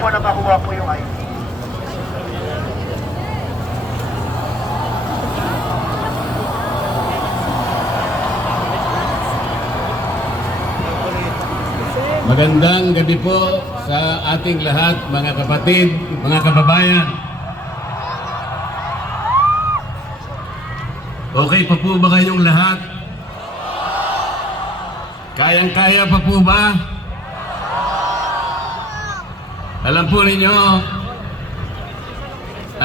po na makuha po yung ID. Magandang gabi po sa ating lahat, mga kapatid, mga kababayan. Okay pa po ba kayong lahat? Kayang-kaya pa po ba? Alam po ninyo,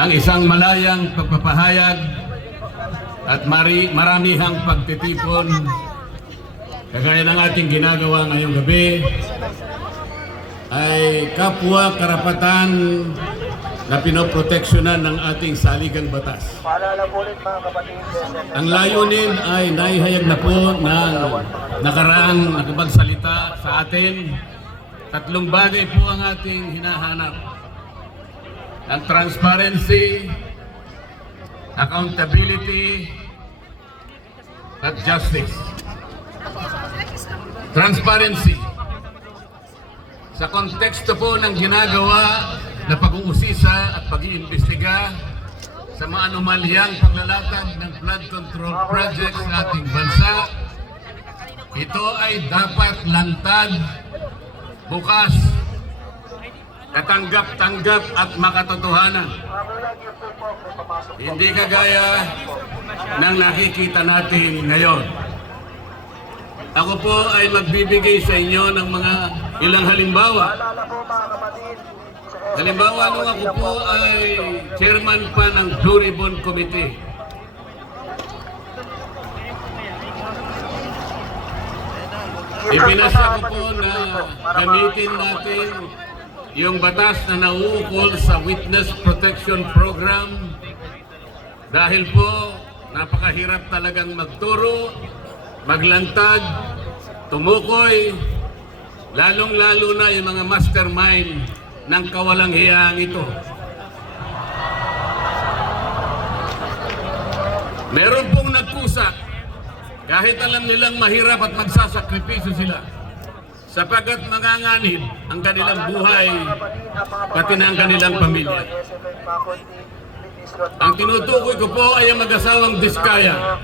ang isang malayang pagpapahayag at maramihang pagtitipon kagaya ng ating ginagawa ngayong gabi ay kapwa karapatan na pinoproteksyonan ng ating saligang batas. Paalala po ulit mga kapatid. Ang layunin ay naihayag na po ng nakaraang nakapagsalita sa atin. Tatlong bagay po ang ating hinahanap. Ang transparency, accountability, at justice. Transparency. Sa konteksto po ng ginagawa na pag-uusisa at pag-iimbestiga sa mga anomalyang paglalatag ng flood control project sa ating bansa, ito ay dapat lantad, bukas, katanggap-tanggap at makatotohanan. Hindi kagaya ng nakikita natin ngayon. Ako po ay magbibigay sa inyo ng mga ilang halimbawa. Halimbawa nung ako po ay chairman pa ng Blue Ribbon Committee. Ipinasa ko po na gamitin natin yung batas na nauukol sa Witness Protection Program dahil po napakahirap talagang magturo, maglantad, tumukoy, lalong-lalo na yung mga mastermind ng kawalang hiyang ito. Meron pong nagkusa kahit alam nilang mahirap at magsasakripisyo sila sapagkat manganganib ang kanilang buhay pati na ang kanilang pamilya. Ang tinutukoy ko po ay ang mag-asawang Diskaya.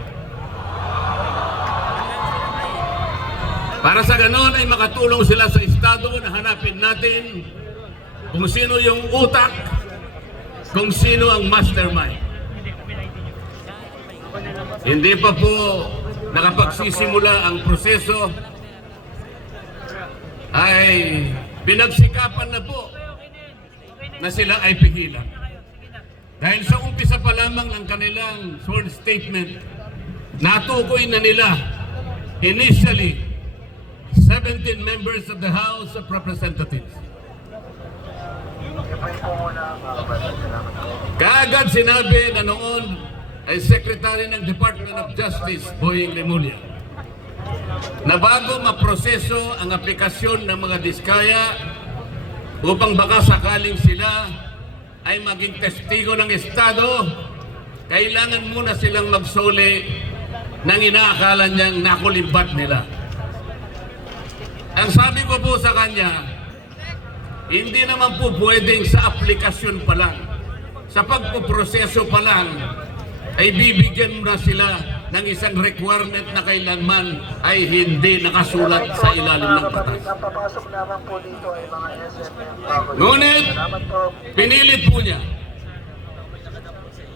Para sa ganon ay makatulong sila sa Estado na hanapin natin kung sino yung utak, kung sino ang mastermind. Hindi pa po nakapagsisimula ang proseso ay pinagsikapan na po na sila ay pigilan. Dahil sa umpisa pa lamang ng kanilang sworn statement, natukoy na nila initially 17 members of the House of Representatives. Kaagad sinabi na noon ay Secretary ng Department of Justice, Boying Remulla, na bago maproseso ang aplikasyon ng mga Diskaya upang baka sakaling sila ay maging testigo ng Estado, kailangan muna silang magsoli ng inaakala niyang nakulimbat nila. Ang sabi ko po sa kanya, hindi naman po pwedeng sa aplikasyon pa lang, sa pagpuproseso pa lang, ay bibigyan mo na sila ng isang requirement na kailanman ay hindi nakasulat sa ilalim ng batas. Ngunit, pinilit po niya.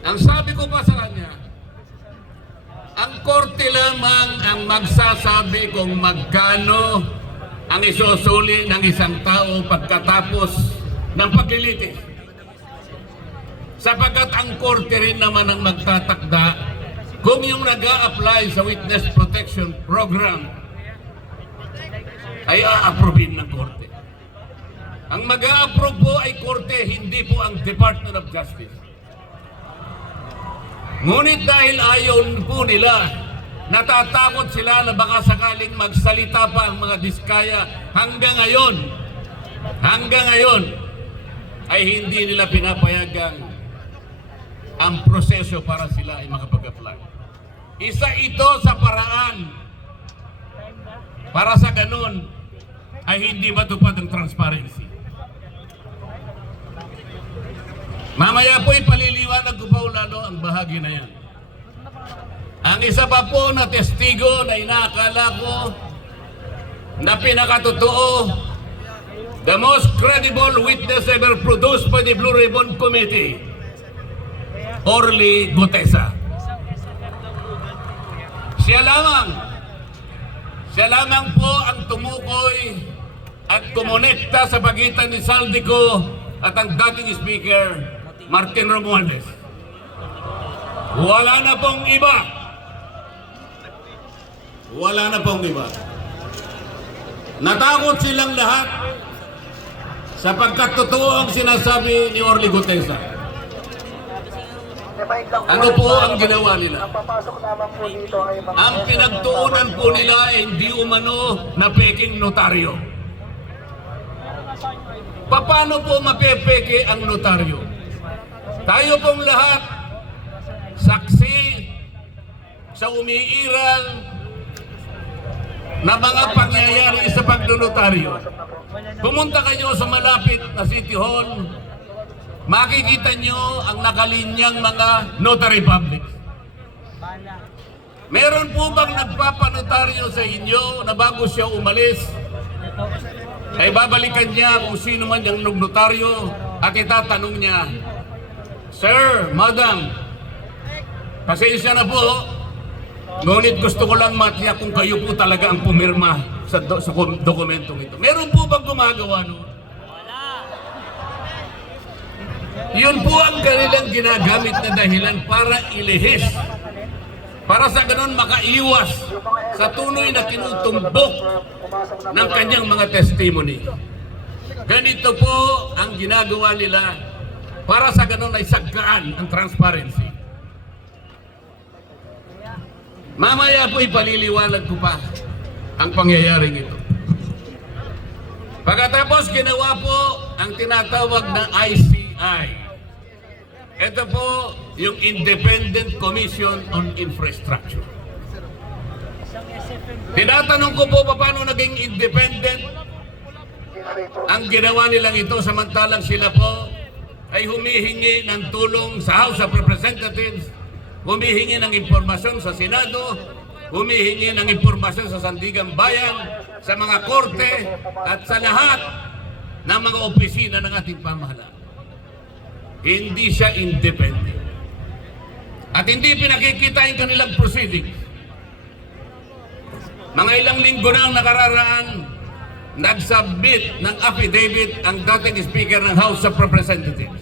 Ang sabi ko pa sa kanya, ang korte lamang ang magsasabi kung magkano ang isusuli ng isang tao pagkatapos ng paglilitis. Sapagkat ang korte rin naman ang magtatakda kung yung nag-a-apply sa Witness Protection Program ay a-approvein ng korte. Ang mag-a-approve po ay korte, hindi po ang Department of Justice. Ngunit dahil ayaw po nila, natatakot sila na baka sakaling magsalita pa ang mga Diskaya hanggang ngayon ay hindi nila pinapayagan ang proseso para sila ay makapag-apply. Isa ito sa paraan para sa ganun ay hindi matupad ang transparency. Mamaya po ipaliliwanag ko pa lalo ang bahagi na yan. Ang isa pa po na testigo na inaakala ko na pinakatotoo, the most credible witness ever produced by the Blue Ribbon Committee, Orly Gutesa. Siya lamang po ang tumukoy at kumonekta sa pagitan ni Saldico at ang dating speaker, Martin Romualdez. Wala na pong iba. Wala na pong iba. Natakot silang lahat sapagkat totoo ang sinasabi ni Orly Gutesa. Ano po ang ginawa nila? Ang papasok naman po dito ay mga... Ang pinagtuunan po nila ay hindi umano na peking notaryo. Paano po mapepeke ang notaryo? Tayo pong lahat saksi sa umiiral na mga pangyayari sa pagnonotaryo. Pumunta kayo sa malapit na City Hall, makikita nyo ang nakalinyang mga notary publics. Meron po bang nagpapanotaryo sa inyo na bago siya umalis, ay babalikan niya kung sino man yung notaryo at itatanong niya, Sir, Madam, pasensya na po, ngunit gusto ko lang matiyak kung kayo po talaga ang pumirma sa dokumentong ito. Meron po bang gumagawa noon? Yun po ang kanilang ginagamit na dahilan para ilihis. Para sa ganun makaiwas sa tunay na tinutumbok ng kanyang mga testimony. Ganito po ang ginagawa nila para sa ganun ay sagkaan ang transparency. Mamaya po ipaliliwanag ko pa ang pangyayaring ito. Pagkatapos ginawa po ang tinatawag na ICI. Ito po yung Independent Commission on Infrastructure. Tinatanong ko po paano naging independent ang ginawa nilang ito samantalang sila po ay humihingi ng tulong sa House of Representatives, humihingi ng impormasyon sa Senado, humihingi ng impormasyon sa Sandigan Bayan, sa mga korte at sa lahat ng mga opisina ng ating pamahalaan. Hindi siya independent. At hindi pinakikita yung kanilang proceedings. Mga ilang linggo na ang nakararaan, nag-submit ng affidavit ang dating Speaker ng House of Representatives.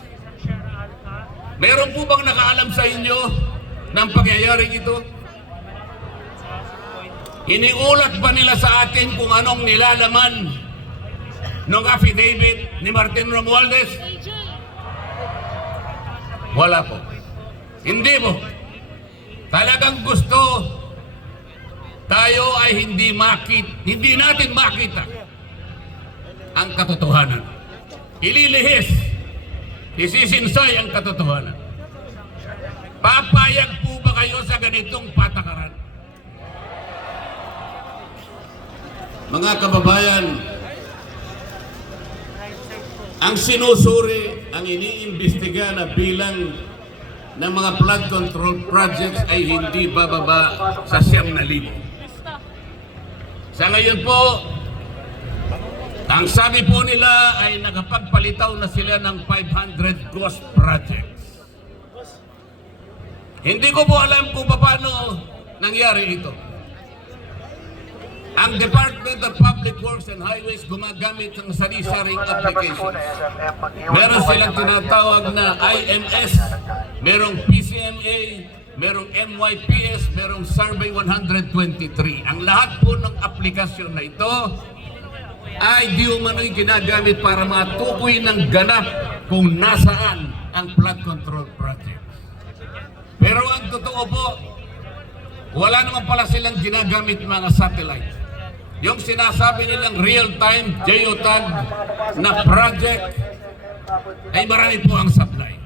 Meron po bang nakaalam sa inyo ng pangyayaring ito? Iniulat ba nila sa atin kung anong nilalaman ng affidavit ni Martin Romualdez? Wala po. Hindi po. Talagang gusto tayo ay hindi natin makita ang katotohanan. Ililihis, isisinsay ang katotohanan. Papayag po ba kayo sa ganitong patakaran? Mga kababayan, ang sinusuri, ang iniimbestiga na bilang ng mga flood control projects ay hindi bababa sa 9,000. Sa ngayon po, ang sabi po nila ay nakapagpalitaw na sila ng 500 ghost projects. Hindi ko po alam kung paano nangyari ito. Ang Department of Public Works and Highways gumagamit ng sari-saring applications. Meron silang tinatawag na IMS, merong PCMA, merong MYPS, merong Survey 123. Ang lahat po ng aplikasyon na ito ay di umano'y ginagamit para matukoy ng ganap kung nasaan ang flood control project. Pero ang totoo po, wala naman pala silang ginagamit mga satellite. Yung sinasabi nilang real-time geotag na project ay marami po ang supply.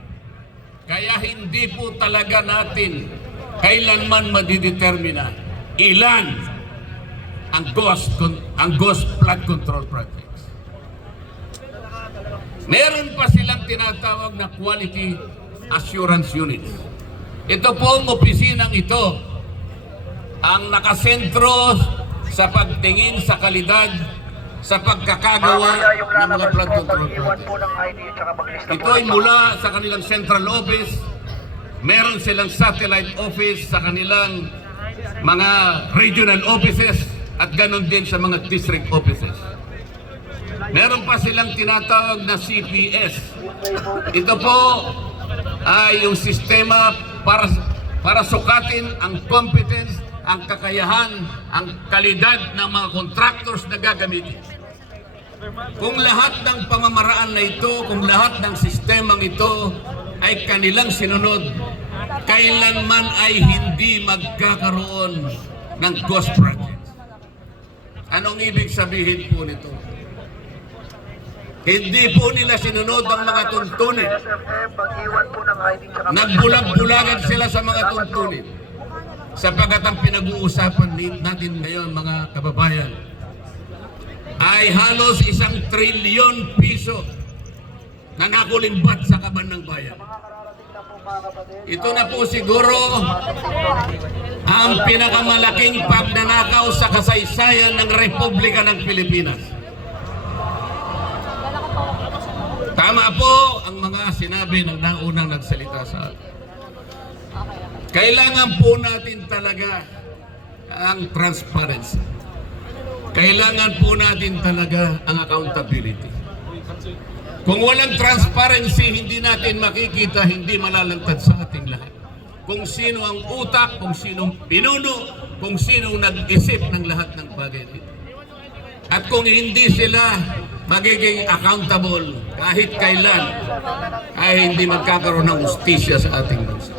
Kaya hindi po talaga natin kailanman madidetermina ilan ang ghost flood control projects. Meron pa silang tinatawag na quality assurance units. Ito pong opisinang ito ang nakasentro sa pagtingin sa kalidad sa pagkakagawa ng mga flood control projects. Ito ay mula sa kanilang central office, meron silang satellite office sa kanilang mga regional offices at ganon din sa mga district offices. Meron pa silang tinatawag na CPS. Ito po ay yung sistema para sukatin ang competence, ang kakayahan, ang kalidad ng mga contractors na gagamitin. Kung lahat ng pamamaraan na ito, kung lahat ng sistemang ito ay kanilang sinunod, kailanman ay hindi magkakaroon ng ghost projects. Anong ibig sabihin po nito? Hindi po nila sinunod ang mga tuntunin. Nagbulag-bulagan sila sa mga tuntunin. Sapagat ang pinag-uusapan natin ngayon, mga kababayan, ay halos 1 trilyon piso na nakulimbat sa kaban ng bayan. Ito na po siguro ang pinakamalaking pagnanakaw sa kasaysayan ng Republika ng Pilipinas. Tama po ang mga sinabi ng naunang nagsalita sa atin. Kailangan po natin talaga ang transparency. Kailangan po natin talaga ang accountability. Kung walang transparency, hindi natin makikita, hindi malalantad sa ating lahat. Kung sino ang utak, kung sinong pinuno, kung sinong nag-isip ng lahat ng bagay nito. At kung hindi sila magiging accountable kahit kailan, ay hindi magkakaroon ng justisya sa ating bansa.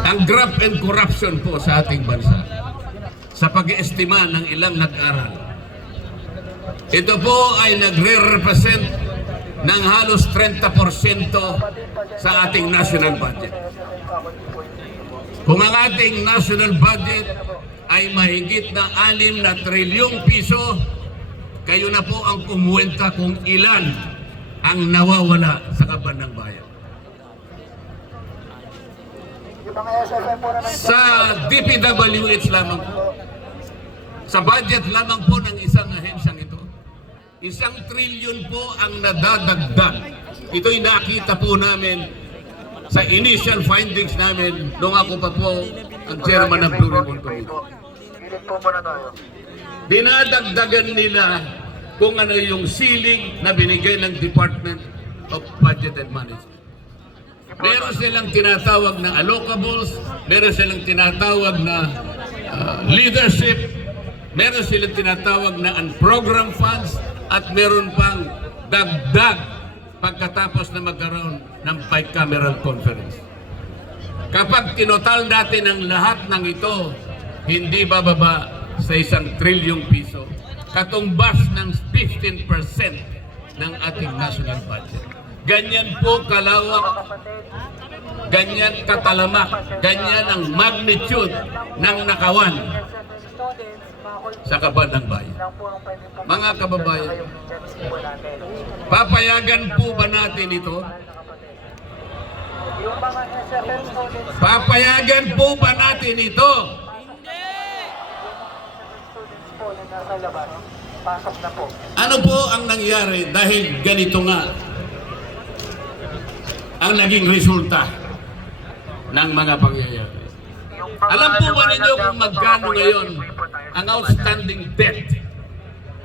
Ang graft and corruption po sa ating bansa, sa pag-iestima ng ilang nag-aral, ito po ay nagre-represent ng halos 30% sa ating national budget. Kung ang ating national budget ay mahigit na 6 na trilyong piso, kayo na po ang kumuwenta kung ilan ang nawawala sa kaban ng bayan. Sa DPWH lamang po, sa budget lamang po ng isang ahensyang ito, 1 trilyon po ang nadadagdag. Ito'y nakita po namin sa initial findings namin nung ako pa po ang chairman ng Blue Ribbon Committee. Dinadagdagan nila kung ano yung ceiling na binigay ng Department of Budget and Management. Meron silang tinatawag na allocables, meron silang tinatawag na leadership, meron silang tinatawag na unprogrammed funds, at meron pang dagdag pagkatapos na magkaroon ng bicameral conference. Kapag tinotal natin ang lahat ng ito, hindi bababa sa 1 trilyong piso, katumbas ng 15% ng ating national budget. Ganyan po kalawak, ganyan katalamak, ganyan ang magnitude ng nakawan sa kaban ng bayan. Mga kababayan, papayagan po ba natin ito? Papayagan po ba natin ito? Ano po ang nangyari dahil ganito nga ang naging resulta ng mga pangyayari? Alam po ba ninyo kung magkano ngayon ang outstanding debt,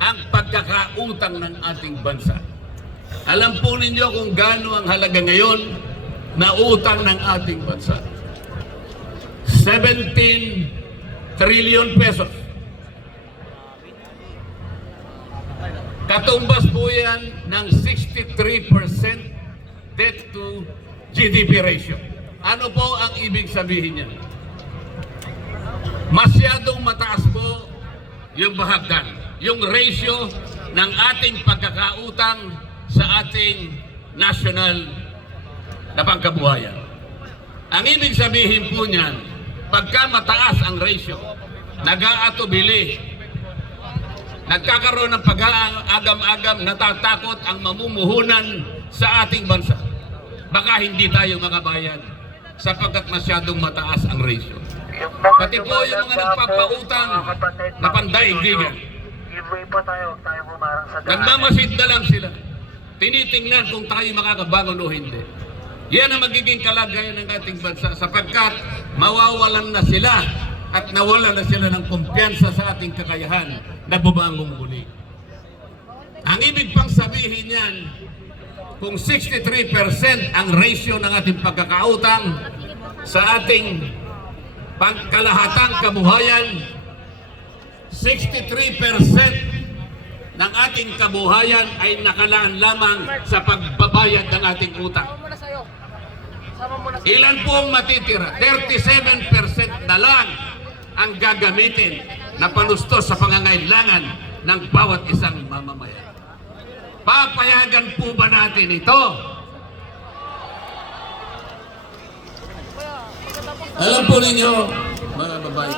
ang pagkakautang ng ating bansa? Alam po ninyo kung gaano ang halaga ngayon na utang ng ating bansa? 17 trillion pesos. Katumbas po yan ng 63% debt to GDP ratio. Ano po ang ibig sabihin niya? Masyadong mataas po yung bahagdan, yung ratio ng ating pagkakautang sa ating national na pangkabuhayan. Ang ibig sabihin po niyan, pagka mataas ang ratio, nag-aatubili nagkakaroon ng pag-aagam-agam, natatakot ang mamumuhunan sa ating bansa. Baka hindi tayo makabayad sapagkat masyadong mataas ang ratio. Pati po yung mga nagpapautang na pandaigdigan. Giveaway po tayo bumarang sa daan. Nagmamasid na lang sila. Tinitingnan kung tayo makakabangon o hindi. Yan ang magiging kalagayan ng ating bansa sapagkat mawawalan na sila at nawalan na sila ng kumpiyansa sa ating kakayahan na bumangong muli. Ang ibig pang sabihin yan, kung 63% ang ratio ng ating pagkakautang sa ating pangkalahatang kabuhayan, 63% ng ating kabuhayan ay nakalaan lamang sa pagbabayad ng ating utang. Ilan po ang matitira? 37% na lang ang gagamitin na panustos sa pangangailangan ng bawat isang mamamayan. Papayagan po ba natin ito? Alam po ninyo, mga babae,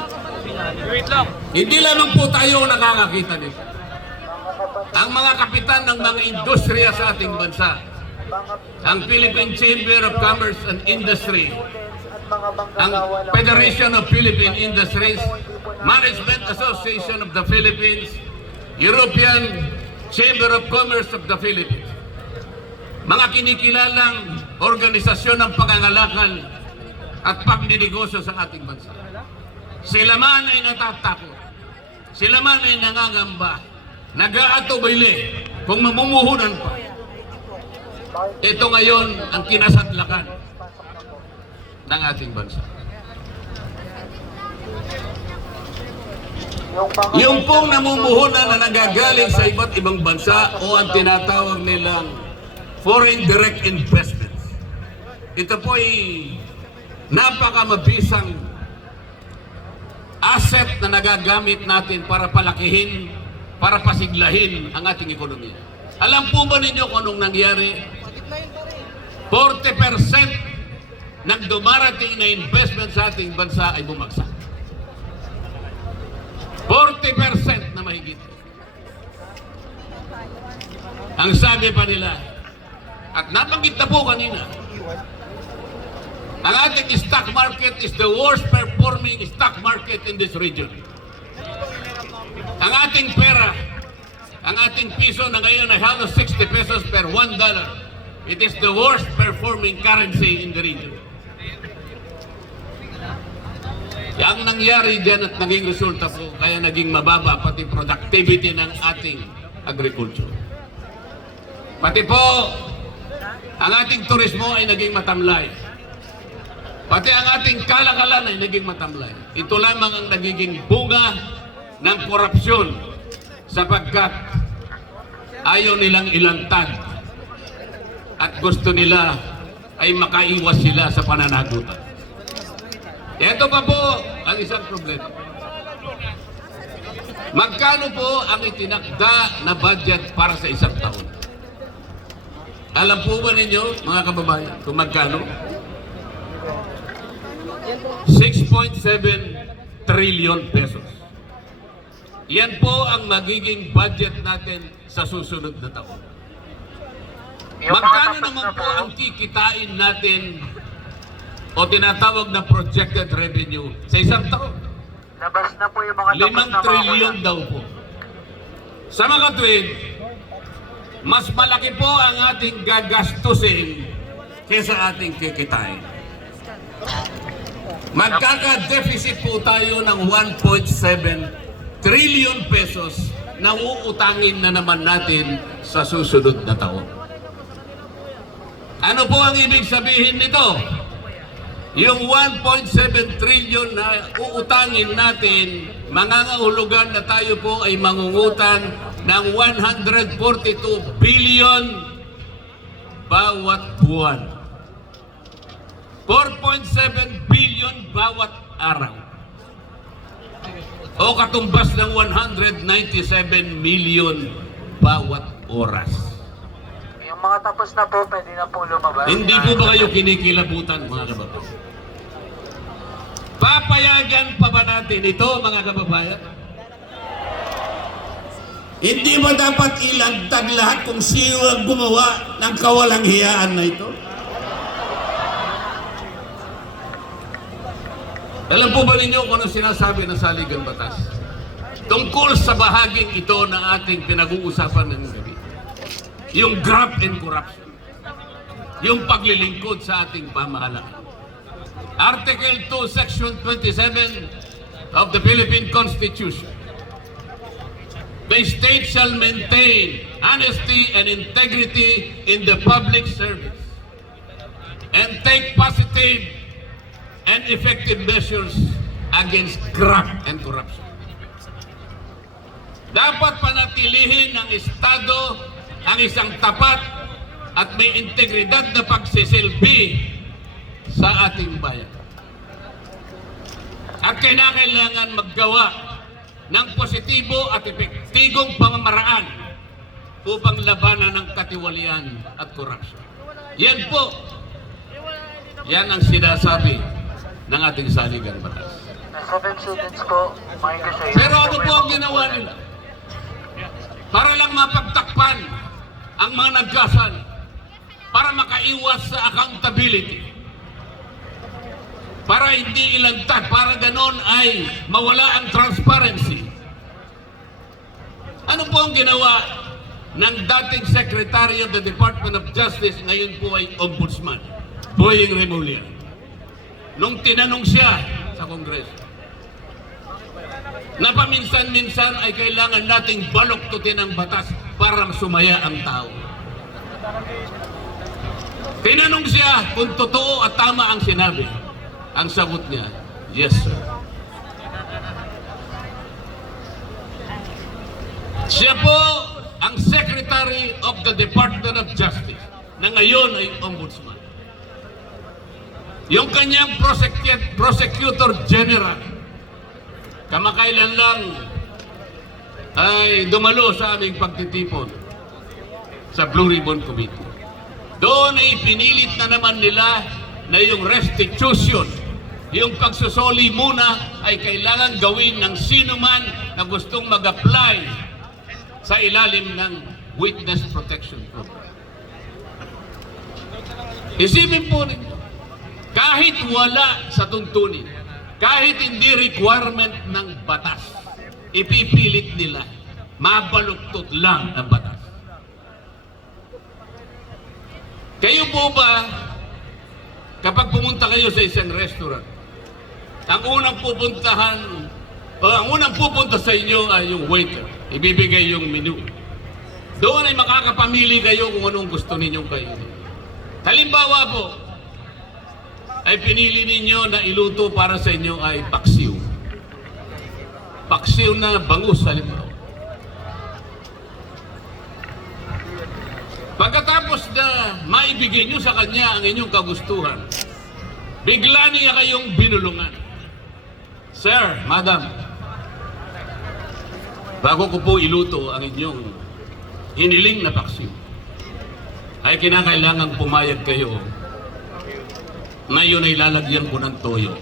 hindi lamang po tayo nakakakita nito. Ang mga kapitan ng mga industriya sa ating bansa, ang Philippine Chamber of Commerce and Industry, ang Federation of Philippine Industries, Management Association of the Philippines, European Chamber of Commerce of the Philippines, mga kinikilalang organisasyon ng pangangalakal at pagninegosyo sa ating bansa. Sila man ay natatakot, sila man ay nangangamba, nag-aatubili kung mamumuhunan pa. Ito ngayon ang kinasadlakan ng ating bansa. Yung pong namumuhunan na nagagaling sa iba't ibang bansa o ang tinatawag nilang foreign direct investments. Ito po ay napakamabisang asset na nagagamit natin para palakihin, para pasiglahin ang ating ekonomiya. Alam po ba ninyo kung anong nangyari? 40% ng dumarating na investment sa ating bansa ay bumagsak. 40% na mahigit. Ang sabi pa nila, at nabanggit na po kanina, ang ating stock market is the worst performing stock market in this region. Ang ating pera, ang ating piso na ngayon ay halos 60 pesos per $1. It is the worst performing currency in the region. Ang nangyari dyan at naging resulta po, kaya naging mababa pati productivity ng ating agriculture. Pati po, ang ating turismo ay naging matamlay. Pati ang ating kalakalan ay naging matamlay. Ito lamang ang nagiging bunga ng korupsyon sapagkat ayaw nilang ilantad at gusto nila ay makaiwas sila sa pananagutan. Ito pa po ang isang problema. Magkano po ang itinakda na budget para sa isang taon? Alam po ba ninyo, mga kababayan, kung magkano? 6.7 trillion pesos. Yan po ang magiging budget natin sa susunod na taon. Magkano naman po ang kikitain natin o tinatawag na projected revenue sa isang taon? Labas na po yung mga 5 trillion daw po. Sa mga tuwid, mas malaki po ang ating gagastusin kaysa ating kikitain. Magkaka-deficit po tayo ng 1.7 trillion pesos na uutangin na naman natin sa susunod na taon. Ano po ang ibig sabihin nito? Yung 1.7 trillion na uutangin natin, mangangahulugan na tayo po ay mangungutang ng 142 billion bawat buwan. 4.7 billion bawat araw. O katumbas ng 197 million bawat oras. Yung mga tapos na po, pwede na po lumabas. Hindi po ba kayo kinikilabutan, mga kababayan? Papayagan pa ba natin ito, mga kababayan? Hindi ba dapat ilagtag lahat kung sino ang gumawa ng kawalang hiyaan na ito? Alam po ba ninyo kung ano sinasabi ng saligang batas? Tungkol sa bahaging ito na ating pinag-uusapan ng gabi. Yung graft and corruption. Yung paglilingkod sa ating pamahalaan. Article 2, Section 27 of the Philippine Constitution. The state shall maintain honesty and integrity in the public service and take positive and effective measures against graft and corruption. Dapat panatilihin ng Estado ang isang tapat at may integridad na pagsisilbi sa ating bayan. At kailangan maggawa ng positibo at epektibong pamamaraan upang labanan ng katiwalian at korupsyon. Yan po, yan ang sinasabi ng ating saligang batas. 7 seconds po. Pero ano po ang ginawa nila? Para lang mapagtakpan ang mga nagkasala, para makaiwas sa accountability, para hindi ilagtag, para ganon ay mawala ang transparency. Ano po ang ginawa ng dating Secretary of the Department of Justice, ngayon po ay Ombudsman, Boying Remulla, nung tinanong siya sa Kongreso na paminsan-minsan ay kailangan nating baluktutin ang batas para sumaya ang tao. Tinanong siya kung totoo at tama ang sinabi. Ang sagot niya, yes sir. Siya po ang Secretary of the Department of Justice na ngayon ay Ombudsman. Yung kanyang Prosecutor General, kamakailan lang ay dumalo sa aming pagtitipon sa Blue Ribbon Committee. Doon ay pinilit na naman nila na yung restitution, yung pagsusoli muna ay kailangan gawin ng sino man na gustong mag-apply sa ilalim ng Witness Protection Program. Isipin po ninyo, kahit wala sa tuntunin, kahit hindi requirement ng batas, ipipilit nila, mabaluktot lang ang batas. Kayo po ba, kapag pumunta kayo sa isang restaurant, ang unang pupunta sa inyo ay yung waiter, ibibigay yung menu. Doon ay makakapamili kayo kung anong gusto ninyong kainin. Halimbawa po, ay pinili ninyo na iluto para sa inyo ay paksiw. Paksiw na bangus, halimbawa. Pagkatapos na maibigay nyo sa kanya ang inyong kagustuhan, bigla niya kayong binulungan. Sir, madam, bago ko po iluto ang inyong hiniling na paksiw, ay kinakailangan pumayag kayo na yun ay lalagyan ko ng toyo.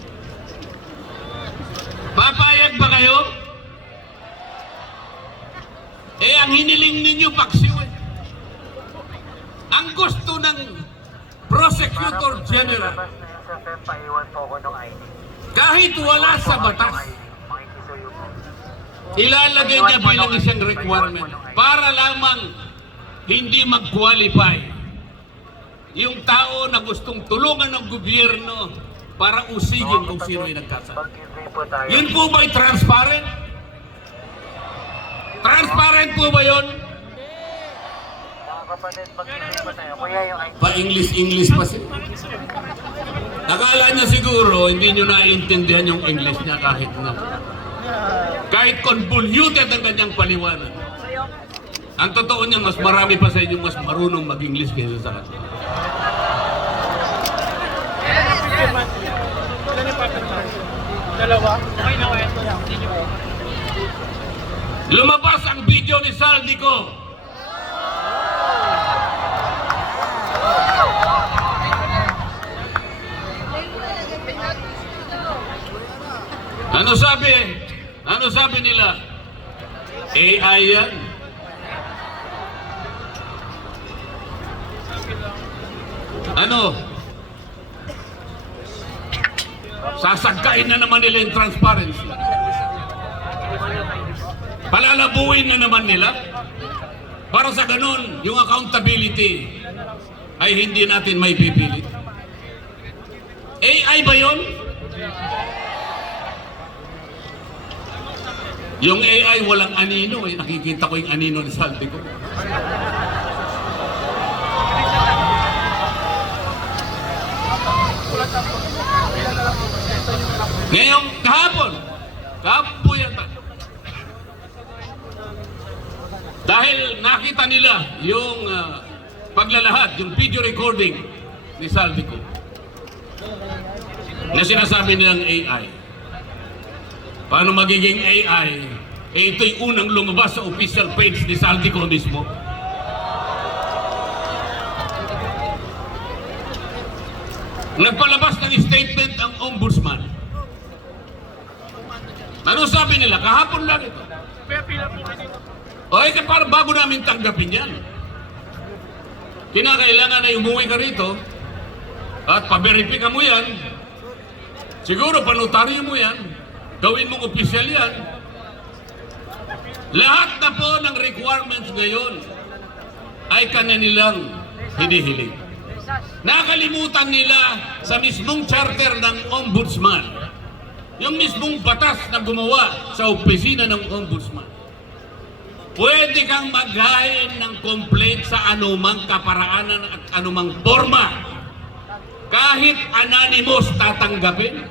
Papayag ba kayo? Eh, ang hiniling ninyo paksiw eh. Ang gusto ng Prosecutor General, kahit wala sa batas, ilalagay niya bilang isang requirement para lamang hindi mag-qualify yung tao na gustong tulungan ng gobyerno para usigin kung sino ay nagkasala. Yun po ba'y transparent? Transparent po ba yun? Pa-English pa siya. Akala niya siguro hindi nyo naiintindihan yung English niya kahit convoluted ang kanyang paliwanag. Ang totoo niya, mas marami pa sa inyo mas marunong mag-English kaysa sa kanya. Lumabas ang video ni Saldico. Ano sabi? Ano sabi nila? AI yan. ano, sasagkain na naman nila yung transparency. Palalabuin na naman nila. Para sa ganun, yung accountability ay hindi natin may pipilit. AI ba yun? Yung AI walang anino eh. Nakikita ko yung anino ni Saldico. Ngayong kahapon po yata. Dahil nakita nila yung paglalahad, yung video recording ni Saldico na sinasabi nilang AI. Paano magiging AI? Eh ito'y unang lumabas sa official page ni Saldico mismo. Nagpalabas ng statement ang ombudsman. Ano sabi nila? Kahapon lang ito. O eh, para bago namin tanggapin yan. Kinakailangan na umuwi ka rito at paberipika mo yan. Siguro panotaryo mo yan. Gawin mong opisyal yan. Lahat na po ng requirements ngayon ay kanilang hinihiling. Nakalimutan nila sa mismong charter ng ombudsman, yung mismong batas na gumawa sa opisina ng ombudsman. Pwede kang maghain ng complaint sa anumang kaparaanan at anumang forma. Kahit anonymous tatanggapin.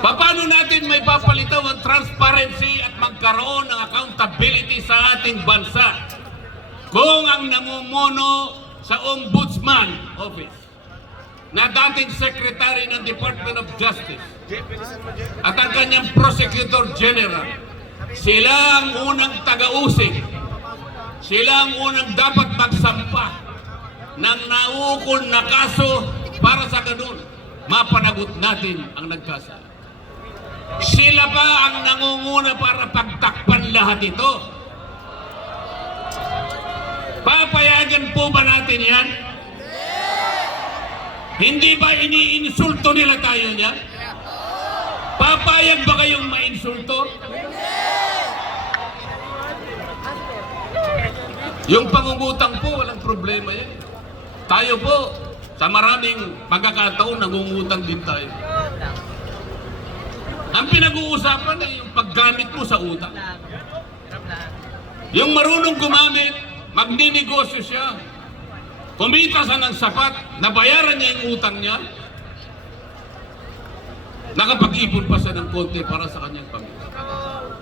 Paano natin may papalitaw ang transparency at magkaroon ng accountability sa ating bansa kung ang namumuno sa Ombudsman Office na dating Secretary ng Department of Justice at ang kanyang Prosecutor General, sila ang unang taga-usig, sila ang unang dapat magsampa ng naukol na kaso para sa ganun mapanagot natin ang nagkasala. Sila pa ang nangunguna para pagtakpan lahat ito. Papayagan po ba natin yan? Hindi ba iniinsulto nila tayo niyan? Papayag ba kayong mainsulto? Yung pangungutang po, walang problema yan. Tayo po, sa maraming pagkakataon, nangungutang din tayo. Ang pinag-uusapan ay yung paggamit mo sa utang. Yung marunong gumamit, magninegosyo siya. Kumita siya ng sapat, nabayaran niya yung utang niya. Nakapag-ipon pa siya ng konti para sa kanyang pamilya.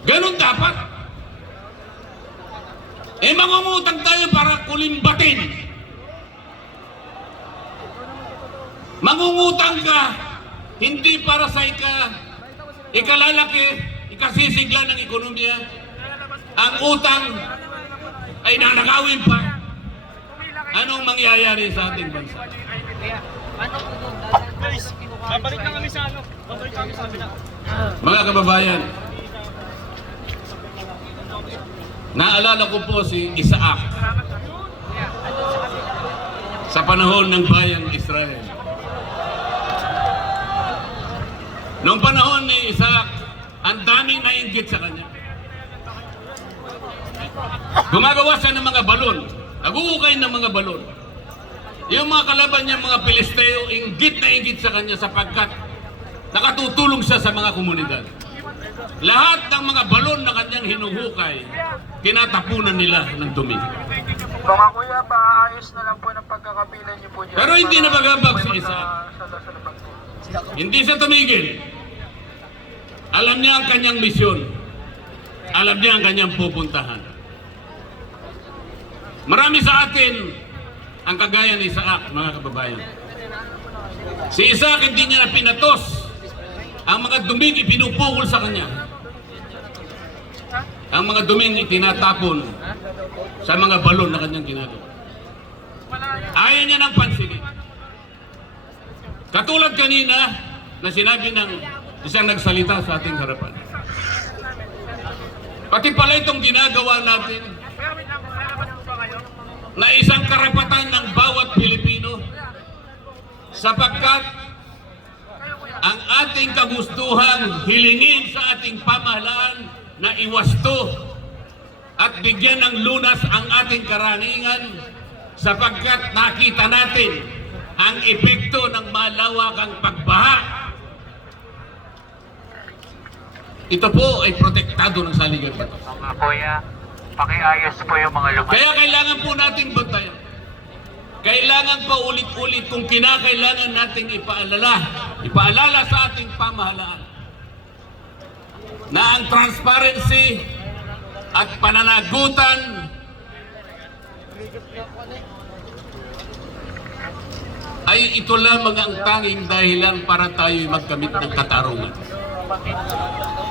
Ganun dapat. Eh mangungutang tayo para kulimbatin. Mangungutang ka, hindi para sa ikalalaki, ikasisigla ng ekonomiya. Ang utang ay nanakawin pa. Anong mangyayari sa ating bansa? Babalik na kami sa ano. Babalik kami sa kabila. Mga kababayan, naalala ko po si Isaac sa panahon ng bayang Israel. Noong panahon ni Isaac, ang daming nainggit sa kanya. Gumagawa siya ng mga balon. Nag-uukay ng mga balon. Yung mga kalaban niya, mga Pilisteo, inggit na inggit sa kanya sapagkat nakatutulong siya sa mga komunidad. Lahat ng mga balon na kanyang hinuhukay, kinatapunan nila ng dumi. Mga kuya, paayos na lang po ng pagkakapilan niyo po dyan. Pero hindi na magabag si Isaac. Sa Hindi siya tumigil. Alam niya ang kanyang misyon. Alam niya ang kanyang pupuntahan. Marami sa atin ang kagaya ni Isaac, mga kababayan. Si Isaac hindi niya na pinatos ang mga duming ipinupukol sa kanya. Ang mga duming itinatapon sa mga balon na kanyang ginagawa. Ayaw niya ng pansinin. Katulad kanina na sinabi ng isang nagsalita sa ating harapan. Pati pala itong ginagawa natin na isang karapatan ng bawat Pilipino sapagkat ang ating kagustuhan hilingin sa ating pamahalaan na iwasto at bigyan ng lunas ang ating karangingan sapagkat nakita natin ang epekto ng malawakang pagbaha. Ito po ay protektado ng saligan bato. Mga kuya, pakiayos po yung mga lumayo. Kaya kailangan po nating bantayan. Kailangan pa ulit-ulit kung kinakailangan nating ipaalala sa ating pamahalaan na ang transparency at pananagutan ay ito lamang ang tanging dahilan para tayo'y magkamit ng katarungan.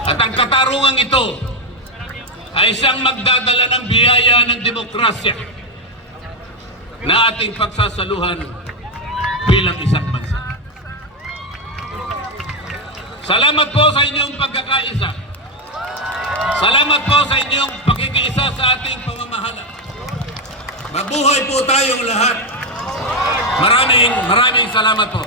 At ang katarungan ito ay siyang magdadala ng biyaya ng demokrasya na ating pagsasaluhan bilang isang bansa. Salamat po sa inyong pagkakaisa. Salamat po sa inyong pakikiisa sa ating pamamahala. Mabuhay po tayong lahat. Maraming salamat po.